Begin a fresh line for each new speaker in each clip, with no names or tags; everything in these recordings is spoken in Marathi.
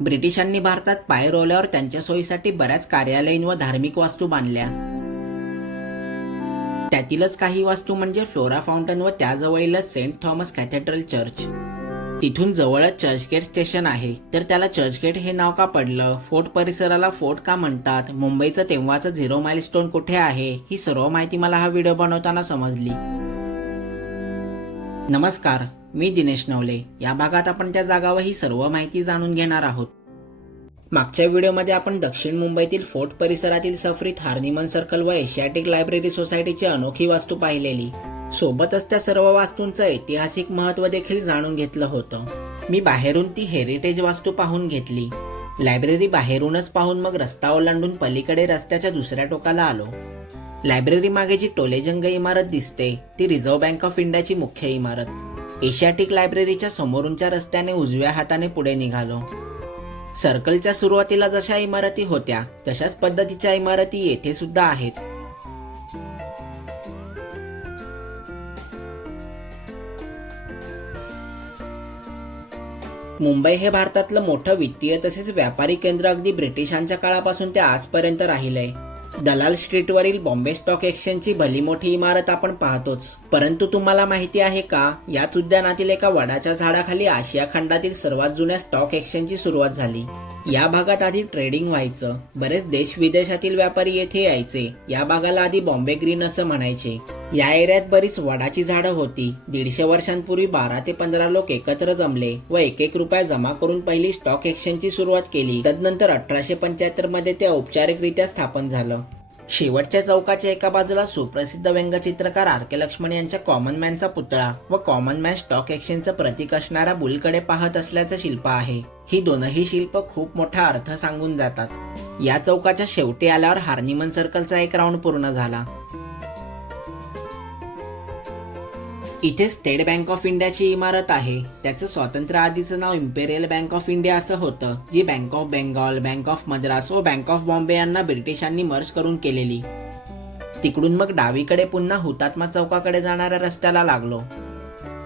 ब्रिटिशांनी भारतात पाय रोवल्यावर त्यांच्या सोयीसाठी बऱ्याच कार्यालयीन व धार्मिक वास्तू बांधल्या. त्यातीलच काही वास्तू म्हणजे फ्लोरा फाउंटन व त्याजवळीलच सेंट थॉमस कॅथेड्रल चर्च. तिथून जवळच चर्चगेट स्टेशन आहे. तर त्याला चर्चगेट हे नाव का पडलं? फोर्ट परिसराला फोर्ट का म्हणतात? मुंबईचं तेव्हाचं झिरो माइल स्टोन कुठे आहे? ही सर्व माहिती मला हा व्हिडिओ बनवताना समजली. नमस्कार. मी दिनेश नवले. या भागात आपण त्या जागावर ही सर्व माहिती जाणून घेणार आहोत. मागच्या व्हिडिओमध्ये आपण दक्षिण मुंबईतील फोर्ट परिसरातील सफरीत हार्निमन सर्कल व एशियाटिक लायब्ररी सोसायटीची अनोखी वास्तू पाहिलेली. सोबतच त्या सर्व वास्तूंचं ऐतिहासिक महत्त्व देखील जाणून घेतलं होतं. मी बाहेरून ती हेरिटेज वास्तू पाहून घेतली. लायब्ररी बाहेरूनच पाहून मग रस्ता ओलांडून पलीकडे रस्त्याच्या दुसऱ्या टोकाला आलो. लायब्ररी मागे जी टोलेजंग इमारत दिसते ती रिझर्व्ह बँक ऑफ इंडियाची मुख्य इमारत. एशियाटिक लायब्ररीच्या समोरूनच्या रस्त्याने उजव्या हाताने पुढे निघालो. सर्कलच्या सुरुवातीला जशा इमारती होत्या तशाच पद्धतीच्या इमारती येथे सुद्धा आहेत. मुंबई हे भारतातलं मोठं वित्तीय तसेच व्यापारी केंद्र अगदी ब्रिटिशांच्या काळापासून ते आजपर्यंत राहिलंय. दलाल स्ट्रीटवरील बॉम्बे स्टॉक एक्सचेंजची भली मोठी इमारत आपण पाहतोच. परंतु तुम्हाला माहिती आहे का? याच उद्यानातील एका वडाच्या झाडाखाली आशिया खंडातील सर्वात जुन्या स्टॉक एक्सचेंजची सुरुवात झाली. या भागात आधी ट्रेडिंग व्हायचं. बरेच देश विदेशातील व्यापारी येथे यायचे. या भागाला आधी बॉम्बे ग्रीन असं म्हणायचे. या एरियात बरीच वडाची झाडं होती. दीडशे वर्षांपूर्वी बारा ते पंधरा लोक एकत्र जमले व एक एक रुपया जमा करून पहिली स्टॉक एक्सचेंजची सुरुवात केली. तदनंतर अठराशे पंच्याहत्तरमध्ये ते औपचारिकरित्या स्थापन झालं. शेवटच्या चौकाच्या एका बाजूला सुप्रसिद्ध व्यंगचित्रकार आर के लक्ष्मण यांच्या कॉमन मॅनचा पुतळा व कॉमन मॅन स्टॉक एक्सचेंजचं प्रतीक असणाऱ्या बुलकडे पाहत असल्याचं शिल्प आहे. ही दोनही शिल्प खूप मोठा अर्थ सांगून जातात. या चौकाच्या शेवटी आल्यावर हार्निमन सर्कलचा एक राऊंड पूर्ण झाला. इथे स्टेट बँक ऑफ इंडियाची इमारत आहे. त्याचं स्वातंत्र्य आधीचं नाव इम्पेरियल बँक ऑफ इंडिया असं होतं जी bank of Bengal bank of Madras व बँक ऑफ बॉम्बे यांना ब्रिटिशांनी मर्ज करून केलेली. तिकडून मग डावीकडे पुन्हा हुतात्मा चौकाकडे जाणाऱ्या रस्त्याला लागलो.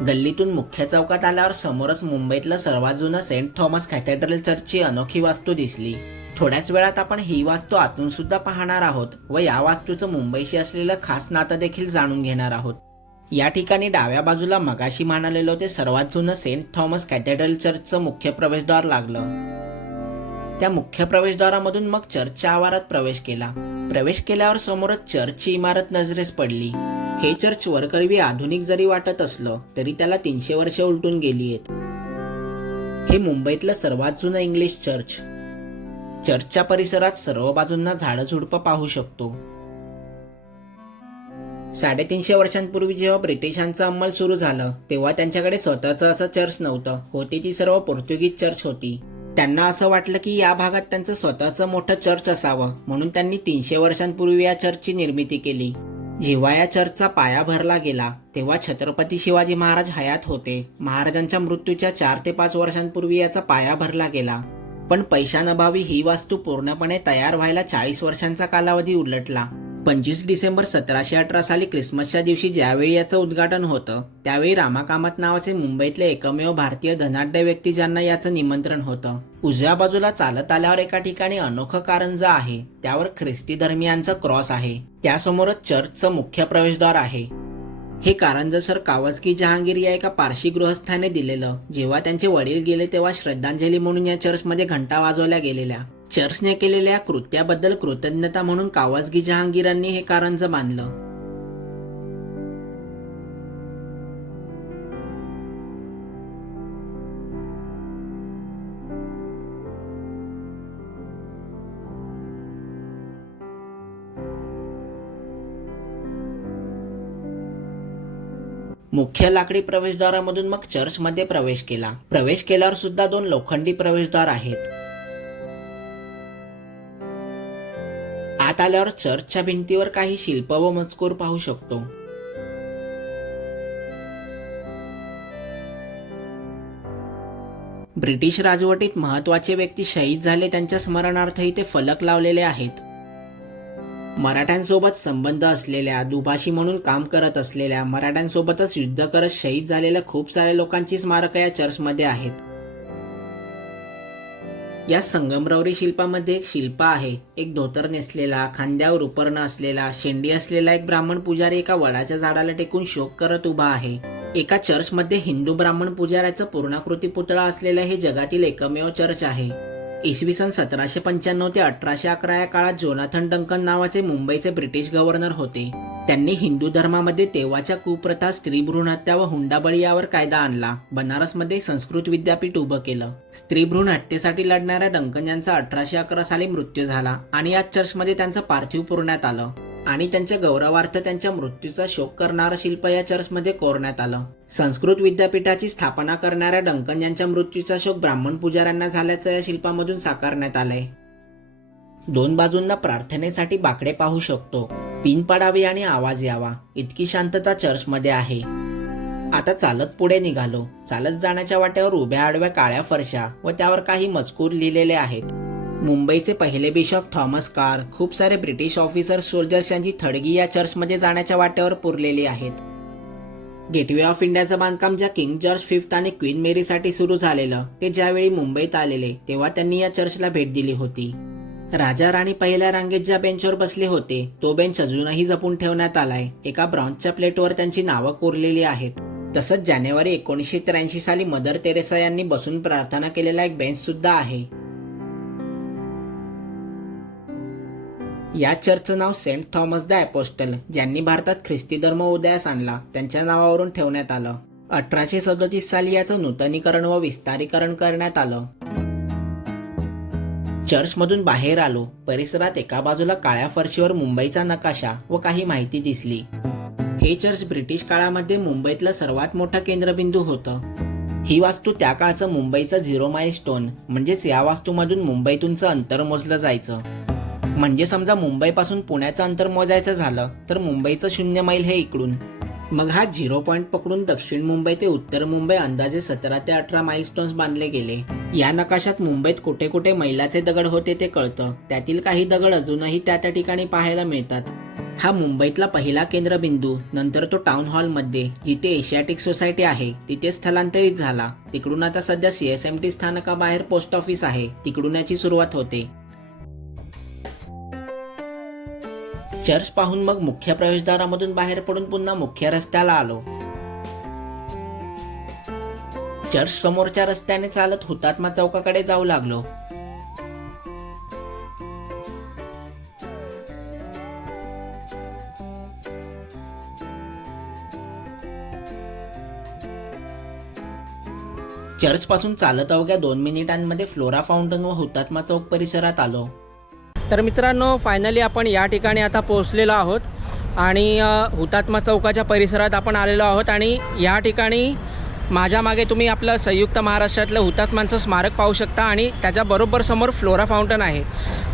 गल्लीतून मुख्य चौकात आल्यावर समोरच मुंबईतलं सर्वात जुनं सेंट थॉमस कॅथेड्रल चर्चची अनोखी वास्तू दिसली. थोड्याच वेळात आपण ही वास्तू आतून सुद्धा पाहणार आहोत व या वास्तूचं मुंबईशी असलेलं खास नातं देखील जाणून घेणार आहोत. या ठिकाणी डाव्या बाजूला मगाशी म्हणालेलो ते सर्वात जुनं सेंट थॉमस कॅथेड्रल चर्चचं मुख्य प्रवेशद्वार लागलं. त्या मुख्य प्रवेशद्वारामधून मग चर्चच्या आवारात प्रवेश केला. प्रवेश केल्यावर समोरच चर्चची इमारत नजरेस पडली. हे चर्च वरकरवी आधुनिक जरी वाटत असलं तरी त्याला तीनशे वर्षे उलटून गेली आहेत. हे मुंबईतलं सर्वात जुनं इंग्लिश चर्च. चर्चच्या परिसरात सर्व बाजूंना झाडं झुडपं पाहू शकतो. साडेतीनशे वर्षांपूर्वी जेव्हा ब्रिटिशांचा अंमल सुरू झालं तेव्हा त्यांच्याकडे स्वतःचं असं चर्च नव्हतं. होती ती सर्व पोर्तुगीज चर्च होती. त्यांना असं वाटलं की या भागात त्यांचं स्वतःचं मोठं चर्च असावं म्हणून त्यांनी तीनशे वर्षांपूर्वी या चर्चची निर्मिती केली. जेव्हा या चर्चचा पाया भरला गेला तेव्हा छत्रपती शिवाजी महाराज हयात होते. महाराजांच्या मृत्यूच्या चार ते पाच वर्षांपूर्वी याचा पाया भरला गेला. पण पैशानभावी ही वास्तू पूर्णपणे तयार व्हायला चाळीस वर्षांचा कालावधी उलटला. पंचवीस डिसेंबर सतराशे अठरा साली क्रिसमसच्या दिवशी ज्यावेळी याचं उद्घाटन होतं त्यावेळी रामा कामत नावाचे मुंबईतले एकमेव भारतीय धनाढ्य व्यक्ती ज्यांना याचं निमंत्रण होतं. उजव्या बाजूला चालत आल्यावर एका ठिकाणी अनोखं कारंज आहे त्यावर ख्रिस्ती धर्मियांचं क्रॉस आहे त्यासमोरच चर्चचं मुख्य प्रवेशद्वार आहे. हे कारंज सर कावसकी जहांगीर या एका पारशी गृहस्थाने दिलेलं जेव्हा त्यांचे वडील गेले तेव्हा श्रद्धांजली म्हणून या चर्चमध्ये घंटा वाजवल्या गेलेल्या. चर्चने केलेल्या कृत्याबद्दल कृतज्ञता म्हणून कावाजगी जहांगीरांनी हे कारंज बांधलं मुख्य लाकडी प्रवेशद्वारामधून मग चर्चमध्ये प्रवेश केला. प्रवेश केल्यावर सुद्धा दोन लोखंडी प्रवेशद्वार आहेत. आत आल्यावर चर्चच्या भिंतीवर काही शिल्प व मजकूर पाहू शकतो. ब्रिटिश राजवटीत महत्त्वाचे व्यक्ती शहीद झाले त्यांच्या स्मरणार्थ इथे फलक लावलेले आहेत. मराठ्यांसोबत संबंध असलेल्या दुभाषी म्हणून काम करत असलेल्या मराठ्यांसोबतच युद्ध करत शहीद झालेल्या खूप साऱ्या लोकांची स्मारकं या चर्चमध्ये आहेत. या संगमरवरी शिल्पामध्ये एक शिल्प आहे. एक धोतर नेसलेला खांद्यावर उपर्ण असलेला शेंडी असलेला एक ब्राह्मण पुजारी एका वडाच्या झाडाला टेकून शोक करत उभा आहे. एका चर्चमध्ये हिंदू ब्राह्मण पुजाऱ्याचं पूर्णाकृती पुतळा असलेलं हे जगातील एकमेव चर्च आहे. इसवी सन सतराशे पंच्याण्णव ते अठराशे अकरा या काळात जोनाथन डंकन नावाचे मुंबईचे ब्रिटिश गव्हर्नर होते. त्यांनी हिंदू धर्मामध्ये तेव्हाच्या कुप्रथा स्त्री भ्रूण हत्या व हुंडाबळी यावर कायदा आणला. बनारसमध्ये संस्कृत विद्यापीठ उभं केलं. स्त्री भ्रूण हत्येसाठी लढणाऱ्या डंकन यांचा अठराशे अकरा साली मृत्यू झाला आणि या चर्चमध्ये त्यांचं पार्थिव पुरण्यात आलं. आणि त्यांच्या गौरवार्थ त्यांच्या मृत्यूचा शोक करणारं शिल्प या चर्चमध्ये कोरण्यात आलं. संस्कृत विद्यापीठाची स्थापना करणाऱ्या डंकन यांच्या मृत्यूचा शोक ब्राह्मण पुजाऱ्यांना झाल्याचं या शिल्पामधून साकारण्यात आलंय. दोन बाजूंना प्रार्थनेसाठी बाकडे पाहू शकतो. पिन पडावी आणि आवाज यावा. इतकी शांतता चर्चमध्ये आहे. आता चालत पुढे निघालो. चालत जाण्याच्या वाट्यावर उभ्या आडव्या काळ्या फरशा व त्यावर काही मजकूर लिहिलेले आहेत. मुंबईचे पहिले बिशप थॉमस कार खूप सारे ब्रिटिश ऑफिसर सोल्जर्स यांची थडगी या चर्चमध्ये जाण्याच्या वाट्यावर पुरलेली आहेत. गेटवे ऑफ इंडियाचं बांधकाम ज्या किंग जॉर्ज फिफ्थ आणि क्वीन मेरीसाठी सुरू झालेलं ते ज्यावेळी मुंबईत आलेले तेव्हा त्यांनी या चर्चला भेट दिली होती. राजा राणी पहिल्या रांगेत ज्या बेंचवर बसले होते तो बेंच अजूनही जपून ठेवण्यात आलाय. एका ब्रॉन्झच्या प्लेटवर त्यांची नावं कोरलेली आहेत. तसंच जानेवारी एकोणीसशे त्र्याऐंशी साली मदर तेरेसा यांनी बसून प्रार्थना केलेला एक बेंच सुद्धा आहे. या चर्चचं नाव सेंट थॉमस द अपोस्टल ज्यांनी भारतात ख्रिस्ती धर्म उदयास आणला त्यांच्या नावावरून ठेवण्यात आलं. अठराशे सदतीस साली याचं नूतनीकरण व विस्तारीकरण करण्यात आलं. चर्चमधून बाहेर आलो. परिसरात एका बाजूला काळ्या फरशीवर मुंबईचा नकाशा व काही माहिती दिसली. हे चर्च ब्रिटिश काळामध्ये मुंबईतलं सर्वात मोठं केंद्रबिंदू होतं. ही वास्तू त्या काळचं मुंबईचं झिरो माईल स्टोन म्हणजेच या वास्तूमधून मुंबईतूनचं अंतर मोजलं जायचं. म्हणजे समजा मुंबईपासून पुण्याचं अंतर मोजायचं झालं तर मुंबईचं शून्य मैल हे इकडून. मग हा झिरो पॉईंट पकडून दक्षिण मुंबई ते उत्तर मुंबई अंदाजे सतरा ते अठरा माइलस्टोन्स बांधले गेले. या नकाशात मुंबईत कुठे कुठे मैलाचे दगड होते ते कळतं. त्यातील काही दगड अजूनही त्या त्या ठिकाणी पाहायला मिळतात. हा मुंबईतला पहिला केंद्रबिंदू नंतर तो टाउन हॉलमध्ये जिथे एशियाटिक सोसायटी आहे तिथे स्थलांतरित झाला. तिकडून आता सध्या सीएसएमटी स्थानकाबाहेर पोस्ट ऑफिस आहे. तिकडून याची सुरुवात होते. चर्च पाहून मग मुख्य प्रवेशद्वारामधून बाहेर पडून पुन्हा मुख्य रस्त्याला आलो. चर्च समोरच्या रस्त्याने चालत हुतात्मा चौकाकडे जाऊ लागलो. चर्च पासून चालत अवघ्या दोन मिनिटांमध्ये फ्लोरा फाउंटन व हुतात्मा चौक परिसरात आलो.
तर मित्रांनो फायनली आपण या ठिकाणी आता पोहोचलेलो आहोत. आणि हुतात्मा चौकाच्या परिसरात आपण आलेलो आहोत आणि या ठिकाणी माझ्या मागे तुम्ही आपलं संयुक्त महाराष्ट्रातलं हुतात्म्यांचं स्मारक पाहू शकता आणि त्याच्या बरोबर समोर फ्लोरा फाउंटन आहे.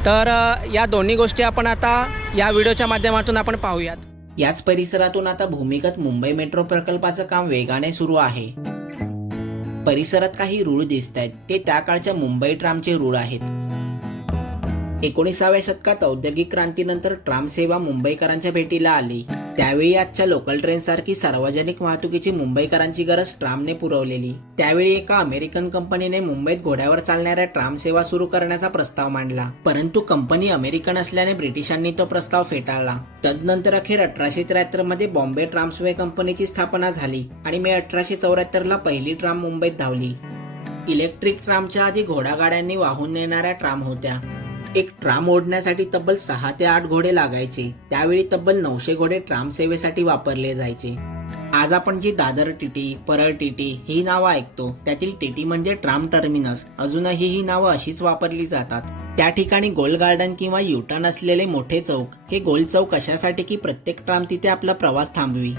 तर या दोन्ही गोष्टी आपण आता या व्हिडिओच्या माध्यमातून आपण पाहूयात.
याच परिसरातून आता भूमिगत मुंबई मेट्रो प्रकल्पाचं काम वेगाने सुरू आहे. परिसरात काही रूळ दिसत आहेत ते त्या काळच्या मुंबई ट्रामचे रूळ आहेत. एकोणीसाव्या शतकात औद्योगिक क्रांतीनंतर ट्राम सेवा मुंबईकरांच्या भेटीला आली. त्यावेळी आजच्या लोकल ट्रेन सारखी सार्वजनिक वाहतुकीची मुंबईकरांची गरज ट्रामने पुरवलेली. त्यावेळी एका अमेरिकन कंपनीने मुंबईत घोड्यावर चालणाऱ्या ट्राम सेवा सुरू करण्याचा प्रस्ताव मांडला. परंतु कंपनी अमेरिकन असल्याने ब्रिटिशांनी तो प्रस्ताव फेटाळला. तदनंतर अखेर अठराशे त्र्याहत्तरमध्ये बॉम्बे ट्राम्सवे कंपनीची स्थापना झाली आणि मे अठराशे चौऱ्याहत्तर ला पहिली ट्राम मुंबईत धावली. इलेक्ट्रिक ट्रामच्या आधी घोडागाड्यांनी वाहून नेणाऱ्या ट्राम होत्या. एक ट्राम ओढण्यासाठी तब्बल सहा ते आठ घोडे लागायचे. त्यावेळी तब्बल नऊशे घोडे ट्राम सेवेसाठी वापरले जायचे. आज आपण जी दादर टीटी परळ टीटी ही नावं ऐकतो त्यातील टीटी म्हणजे ट्राम टर्मिनस. अजूनही ही नावं अशीच वापरली जातात. त्या ठिकाणी गोल गार्डन किंवा युटर्न असलेले मोठे चौक हे गोल चौक अशासाठी की प्रत्येक ट्राम तिथे आपला प्रवास थांबवी.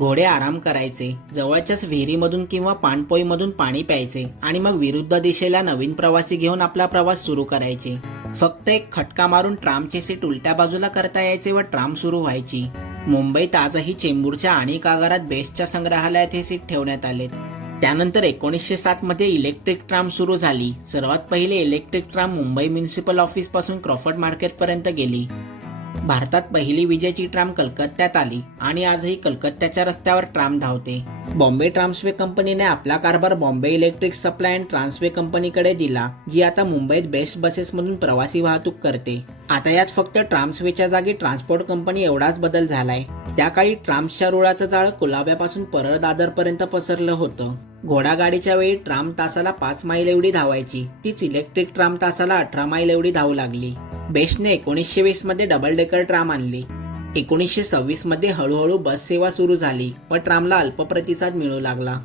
घोडे आराम करायचे जवळच्याच विहिरीमधून किंवा पाणपोईमधून पाणी प्यायचे आणि मग विरुद्ध दिशेला नवीन प्रवासी घेऊन आपला प्रवास सुरू करायचे. फक्त एक खटका मारून ट्रामचे सीट उलट्या बाजूला करता यायचे व ट्राम सुरू व्हायची. मुंबईत आजही चेंबूरच्या आणि कागारात बेस्टच्या संग्रहालयात हे सीट ठेवण्यात आलेत. त्यानंतर एकोणीसशे सात मध्ये इलेक्ट्रिक ट्राम सुरू झाली. सर्वात पहिले इलेक्ट्रिक ट्राम मुंबई म्युन्सिपल ऑफिसपासून क्रॉफर्ड मार्केट पर्यंत गेली. भारतात पहिली विजेची ट्राम कलकत्त्यात आली आणि आजही कलकत्त्याच्या रस्त्यावर ट्राम धावते. बॉम्बे ट्रान्सवे कंपनीने आपला कारभार Bombay electric supply and tramways कंपनीकडे दिला जी आता मुंबईत बेस्ट बसेसमधून प्रवासी वाहतूक करते. आता यात फक्त ट्रान्सवेच्या जागी ट्रान्सपोर्ट कंपनी एवढाच बदल झालाय. त्या काळी ट्राम्सच्या रुळाचं जाळं कुलाब्यापासून परळ दादरपर्यंत पसरलं होतं. घोडागाडीच्या वेळी ट्राम तासाला पाच माईल एवढी धावायची तीच इलेक्ट्रिक ट्राम तासाला अठरा माईल एवढी धावू लागली. बेस्टने एकोणीसशे वीसमध्ये डबल डेकर ट्राम आणली. एकोणीसशे सव्वीसमध्ये हळूहळू बस सेवा सुरू झाली व ट्रामला अल्प प्रतिसाद मिळू लागला.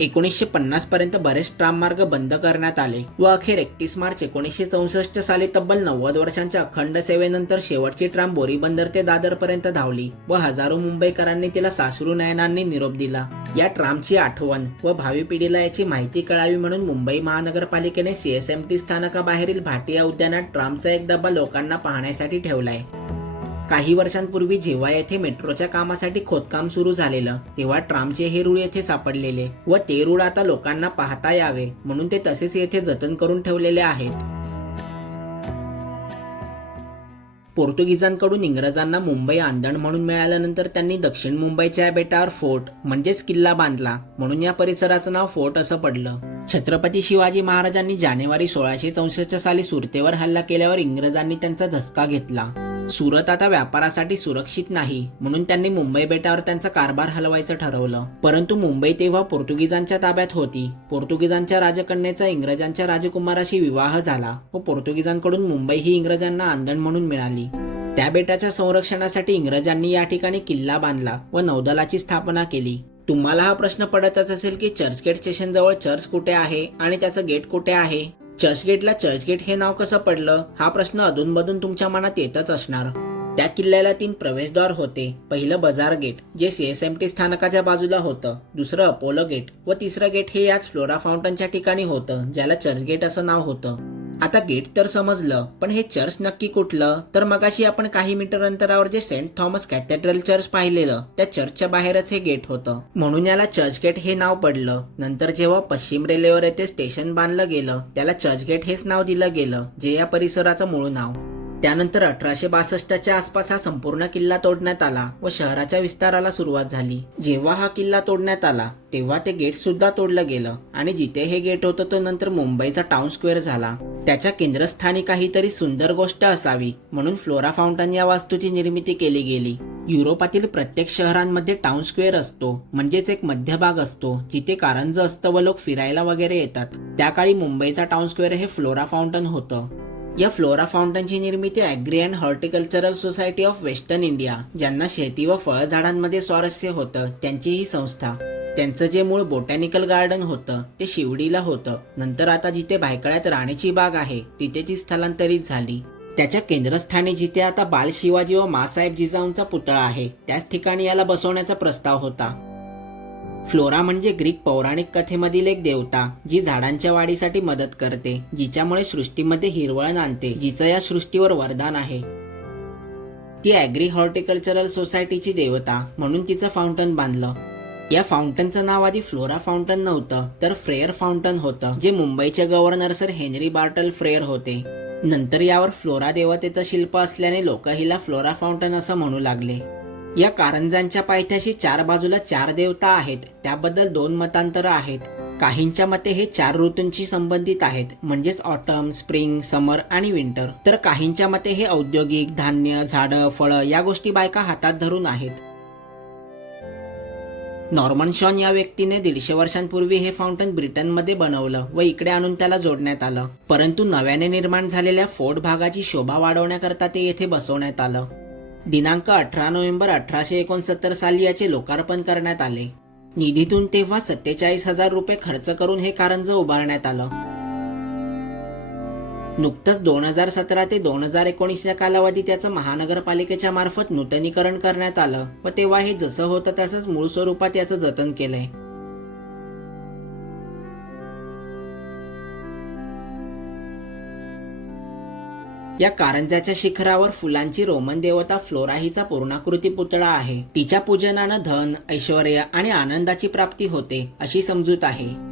एकोणीसशे पन्नास पर्यंत बरेच ट्राम मार्ग बंद करण्यात आले. व अखेर एकतीस मार्च एकोणीसशे चौसष्ट साली तब्बल नव्वद वर्षांच्या अखंड सेवेनंतर शेवटची ट्राम बोरी बंदर ते दादर पर्यंत धावली व हजारो मुंबईकरांनी तिला सासरू नयनांनी निरोप दिला. या ट्रामची आठवण व भावी पिढीला याची माहिती कळावी म्हणून मुंबई महानगरपालिकेने सीएसएमटी स्थानकाबाहेरील भाटिया उद्यानात ट्रामचा एक डबा लोकांना पाहण्यासाठी ठेवलाय. काही वर्षांपूर्वी जेव्हा येथे मेट्रोच्या कामासाठी खोदकाम सुरू झालेलं तेव्हा ट्रामचे हे रूळ येथे सापडलेले व ते रूळ आता लोकांना पाहता यावे म्हणून ते तसेच येथे जतन करून ठेवलेले आहेत. पोर्तुगीजांकडून इंग्रजांना मुंबई आंदण म्हणून मिळाल्यानंतर त्यांनी दक्षिण मुंबईच्या या बेटावर फोर्ट म्हणजेच किल्ला बांधला म्हणून या परिसराचं नाव फोर्ट असं पडलं. छत्रपती शिवाजी महाराजांनी जानेवारी सोळाशे चौसष्ट साली सुरतेवर हल्ला केल्यावर इंग्रजांनी त्यांचा धसका घेतला. सुरत आता व्यापारासाठी सुरक्षित नाही म्हणून त्यांनी मुंबई बेटावर त्यांचा कारभार हलवायचं ठरवलं. परंतु मुंबई तेव्हा पोर्तुगीजांच्या ताब्यात होती. पोर्तुगीजांच्या राजकन्याचा इंग्रजांच्या राजकुमाराशी विवाह झाला व पोर्तुगीजांकडून मुंबई ही इंग्रजांना आंदण म्हणून मिळाली. त्या बेटाच्या संरक्षणासाठी इंग्रजांनी या ठिकाणी किल्ला बांधला व नौदलाची स्थापना केली. तुम्हाला हा प्रश्न पडतच असेल की चर्चगेट स्टेशन जवळ चर्च कुठे आहे आणि त्याचं गेट कुठे आहे? चर्चगेटला चर्चगेट हे नाव कसं पडलं? हा प्रश्न अधूनमधून तुमच्या मनात येतच असणार. त्या किल्ल्याला तीन प्रवेशद्वार होते. पहिलं बजार गेट जे सीएसएमटी स्थानकाच्या बाजूला होतं. दुसरं अपोलो गेट व तिसरं गेट हे याच फ्लोरा फाउंटनच्या ठिकाणी होतं ज्याला चर्च गेट असं नाव होतं. आता गेट तर समजलं पण हे चर्च नक्की कुठलं? तर मगाशी आपण काही मीटर अंतरावर जे सेंट थॉमस कॅथेड्रल चर्च पाहिलेलं त्या चर्चच्या बाहेरच हे गेट होतं. म्हणून याला चर्च गेट हे नाव पडलं. नंतर जेव्हा पश्चिम रेल्वेवर येथे स्टेशन बांधलं गेलं त्याला चर्चगेट हेच नाव दिलं गेलं जे या परिसराचं मूळ नाव. त्यानंतर अठराशे बासष्टच्या आसपास हा संपूर्ण किल्ला तोडण्यात आला व शहराच्या विस्ताराला सुरुवात झाली. जेव्हा हा किल्ला तोडण्यात आला तेव्हा ते गेट सुद्धा तोडलं गेलं आणि जिथे हे गेट होतं तो नंतर मुंबईचा टाउन स्क्वेअर झाला. त्याच्या केंद्रस्थानी काहीतरी सुंदर गोष्ट असावी म्हणून फ्लोरा फाउंटन या वास्तूची निर्मिती केली गेली. युरोपातील प्रत्येक शहरांमध्ये टाउन स्क्वेअर असतो म्हणजेच एक मध्यभाग असतो जिथे कारंज असतं व लोक फिरायला वगैरे येतात. त्या काळी मुंबईचा टाउन स्क्वेअर हे फ्लोरा फाउंटन होतं. या फ्लोरा फाउंटनची निर्मिती agri and horticultural society of western India ज्यांना शेती व फळझाडांमध्ये स्वारस्य होतं. त्यांची ही संस्था त्यांचं जे मूळ बोटॅनिकल गार्डन होतं ते शिवडीला होतं. नंतर आता जिथे भायकळ्यात राणीची बाग आहे तिथे ती स्थलांतरित झाली. त्याच्या केंद्रस्थानी जिथे आता बाल शिवाजी व मासाहेब जिजाऊंचा पुतळा आहे त्याच ठिकाणी याला बसवण्याचा प्रस्ताव होता. फ्लोरा म्हणजे ग्रीक पौराणिक कथेमधील एक देवता जी झाडांच्या वाढीसाठी मदत करते जिच्यामुळे सृष्टीमध्ये हिरवळ आणते जिचं या सृष्टीवर वरदान आहे. ती ॲग्री हॉर्टिकल्चरल सोसायटीची देवता म्हणून तिचं फाउंटन बांधलं. या फाउंटनचं नाव आधी फ्लोरा फाउंटन नव्हतं तर फ्रेअर फाउंटन होतं जे मुंबईचे governor sir Henry Bartle Frere होते. नंतर यावर फ्लोरा देवतेचं शिल्प असल्याने लोक हिला फ्लोरा फाउंटन असं म्हणू लागले. या कारंजांच्या पायथ्याशी चार बाजूला चार देवता आहेत. त्याबद्दल दोन मतांतर आहेत. काहींच्या मते हे चार ऋतूंशी संबंधित आहेत म्हणजेच ऑटम स्प्रिंग समर आणि विंटर. तर काहींच्या मते हे औद्योगिक धान्य झाडं फळं या गोष्टी बायका हातात धरून आहेत. नॉर्मन शॉन या व्यक्तीने दीडशे वर्षांपूर्वी हे फाउंटन ब्रिटनमध्ये बनवलं व इकडे आणून त्याला जोडण्यात आलं. परंतु नव्याने निर्माण झालेल्या फोर्ट भागाची शोभा वाढवण्याकरता ते येथे बसवण्यात आलं. दिनांक अठरा नोव्हेंबर अठराशे एकोणसत्तर साली याचे लोकार्पण करण्यात आले. निधीतून तेव्हा सत्तेचाळीस हजार रुपये खर्च करून हे कारंज उभारण्यात आलं. नुकतंच दोन हजार सतरा ते दोन हजार एकोणीस या कालावधीत त्याचं महानगरपालिकेच्या मार्फत नूतनीकरण करण्यात आलं व तेव्हा हे जसं होतं तसंच मूळ स्वरूपात याचं जतन केलंय. या कारंजाच्या शिखरावर फुलांची रोमन देवता फ्लोरा हिचा पूर्णाकृती पुतळा आहे. तिच्या पूजनानं धन ऐश्वर आणि आनंदाची प्राप्ती होते अशी समजूत आहे.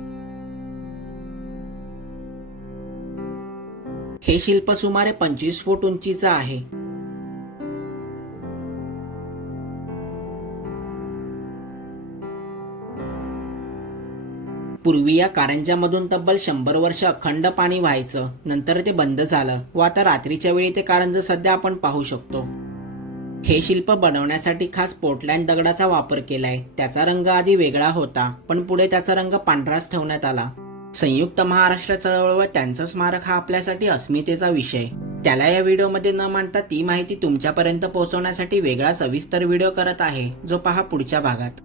हे शिल्प सुमारे पंचवीस फूट उंचीचं आहे. पूर्वी या कारंजामधून तब्बल शंभर वर्ष अखंड पाणी व्हायचं. नंतर ते बंद झालं. व आता रात्रीच्या वेळी ते कारंज सध्या आपण पाहू शकतो. हे शिल्प बनवण्यासाठी खास पोर्टलँड दगडाचा वापर केलाय. त्याचा रंग आधी वेगळा होता पण पुढे त्याचा रंग पांढराच ठेवण्यात आला. संयुक्त महाराष्ट्र चळवळ व त्यांचं स्मारक हा आपल्यासाठी अस्मितेचा विषय. त्याला या व्हिडिओमध्ये न मांडता ती माहिती तुमच्यापर्यंत पोहोचवण्यासाठी वेगळा सविस्तर व्हिडिओ करत आहे जो पहा पुढच्या भागात.